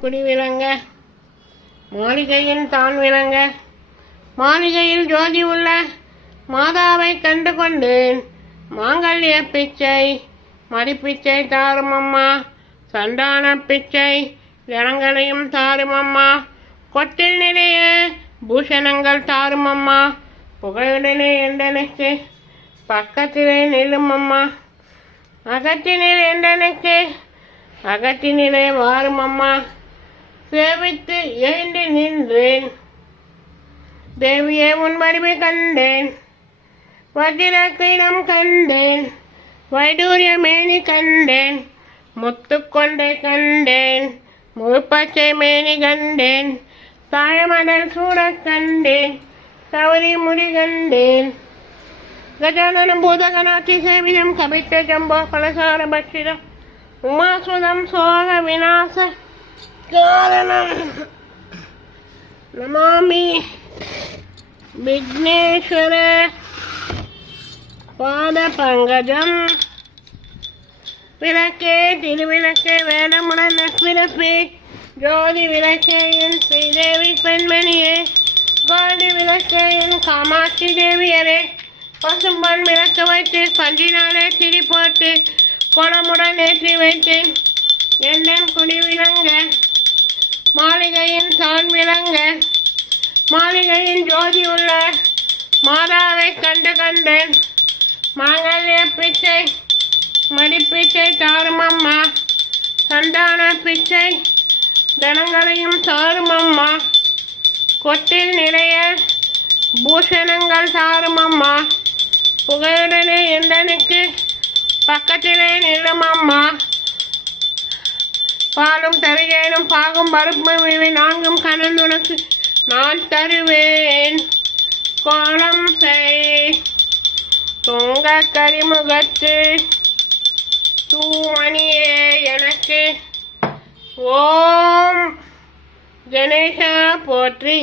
குடி விளங்க, மாளிகையில் தான் விளங்க, மாளிகையில் ஜோதி உள்ள மாதாவை கண்டு கொண்டேன். மாங்கல்ய பிச்சை மடிப்பிச்சை தாரும் அம்மா, சந்தான பிச்சை ஜனங்களையும் தாரும் அம்மா, கொட்டில் நிறைய பூஷணங்கள் தாரும் அம்மா, புகையுடனே எந்தனுக்கு பக்கத்திலே நிலும் அம்மா, அகத்தினில் எந்தனுக்கு அகத்தினிலே வாரும் அம்மா. சேவித்து எழுந்து நின்றேன், தேவியே உன் வடிவை கண்டேன், வஜ்ர கிரீடம் கண்டேன், வைடூரிய மேனி கண்டேன், முத்துக்கொண்டை கண்டேன், முழுப்பச்சை மேனி கண்டேன், தாழமடல் சூட கண்டேன், தவறி முடி கண்டேன். கஜானனம் பூதகணாதி சேவிதம் கபித்த ஜம்போ பலசார பட்சிதம் உமாசுதம் சோக விநாச காரணம் நமாமி விக்னேஸ்வர பாத பங்கஜம். விளக்கே திருவிளக்கே வேதமுடன் நட்பிறப்பே, ஜோதி விளக்கே என் ஸ்ரீதேவி பெண்மணியே, கோடி விளக்கே என் காமாட்சி தேவியரே, பசும்பொன் விளக்க வைத்து பஞ்சினாலே திரி போட்டு குளமுடன் ஏற்றி வைத்தேன். எண்ணெய் குடி விளங்க, மாளிகையின் தான் விளங்க, மாளிகையின் ஜோதி உள்ள மாதாவை கண்டு கண்டேன். மாங்கல்ய பிச்சை மடிப்பிச்சை தாரும் அம்மா, சந்தான பிச்சை தனங்களையும் தாரும் அம்மா, கொட்டில் நிறைய பூஷணங்கள் தாரும் அம்மா, புகையுடனே எந்தனுக்கு பக்கத்திலே நிலும் அம்மா. பாலும் தருகேனும் பாகும் பருப்பும் இவை நான்கும் கலந்துனக்கு நான் தருவேன். கோலம் செய் துங்க கரிமுகத்து தூமணியே எனக்கு. ஓம் கணேசா போற்றி.